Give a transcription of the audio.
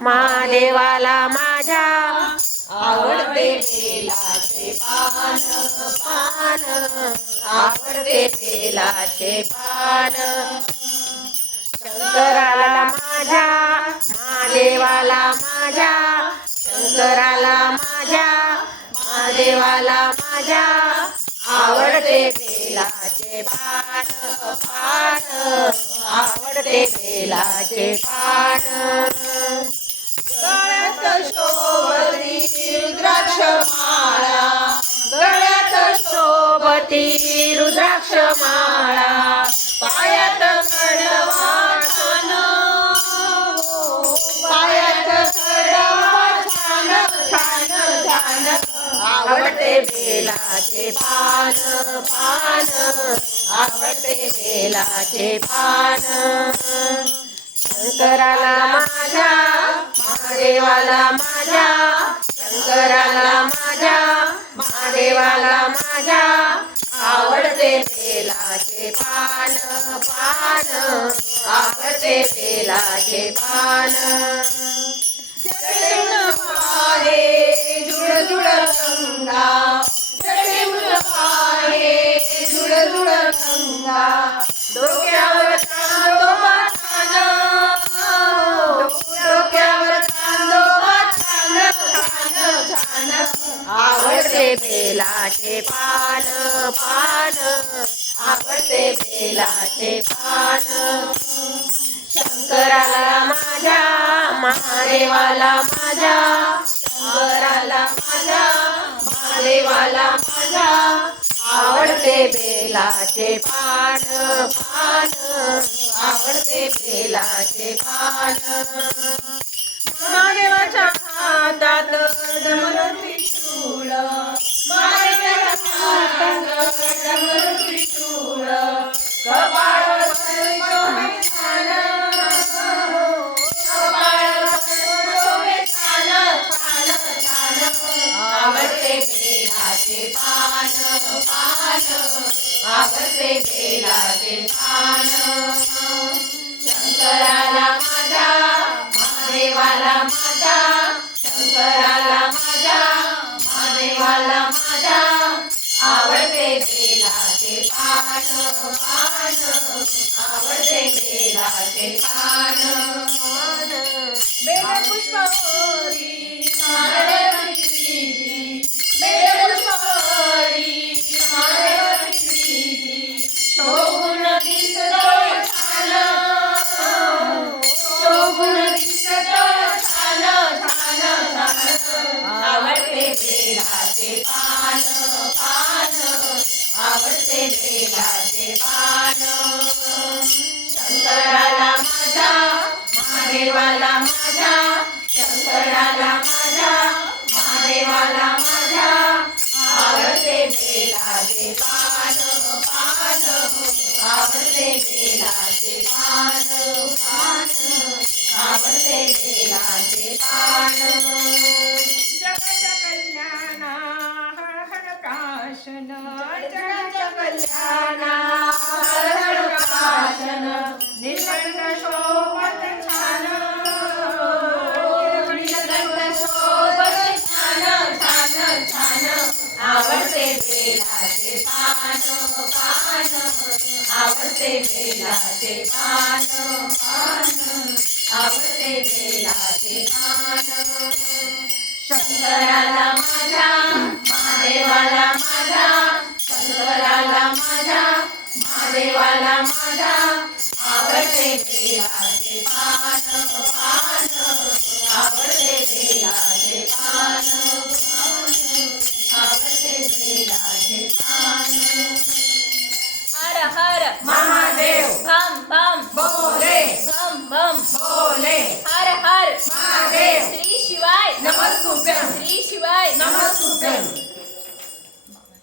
महादेवाला माझ्या आवडते बेलाचे पान पान. आवडते बेलाचे पान. शंकराला माझ्या महादेवाला माझ्या शंकराला माझ्या महादेवाला माझ्या. आवडते बेलाचे पान पान. आवडते बेलाचे पान. माळा गळ्यात शोभती रुद्राक्ष माळा पायात कडवा छान पायात कडवा छान छान छान आवडते बेलाचे पान पान आवडते बेलाचे पान. शंकराला माझ्या महादेवाला माझ्या शंकराला माझ्या महादेवाला माझ्या आवडते बेलाचे पान पान आवडते बेलाचे पान. महादेव बेलाचे पान पान आवडते बेलाचे पान शंकराला माझ्या महादेवाला माझ्या शंकराला माझ्या महादेवाला माझ्या आवडते बेलाचे पान पान आवडते बेलाचे पान महादेवा बेलाचे पान पान आवडते बेलाचे पान. शंकराला महादेवाला शंकराला महादेवाला आवडते बेलाचे पान पान आवडते बेलाचे पान महादेवाला माझ्या शंकराला माझ्या महादेवाला माझ्या आवडते बेलाचे पान पान आवडते बेलाचे पान पान आवडते बेलाचे पान. जगाच्या कल्याणा हर काशन जगाच्या कल्याणा आवडते बेलाचे पान पान आवडते बेलाचे पान शंकराला माझ्या महादेवाला माझ्या शंकराला माझ्या महादेवाला माझ्या आवडते बेलाचे पान पान Bam, bam, bam.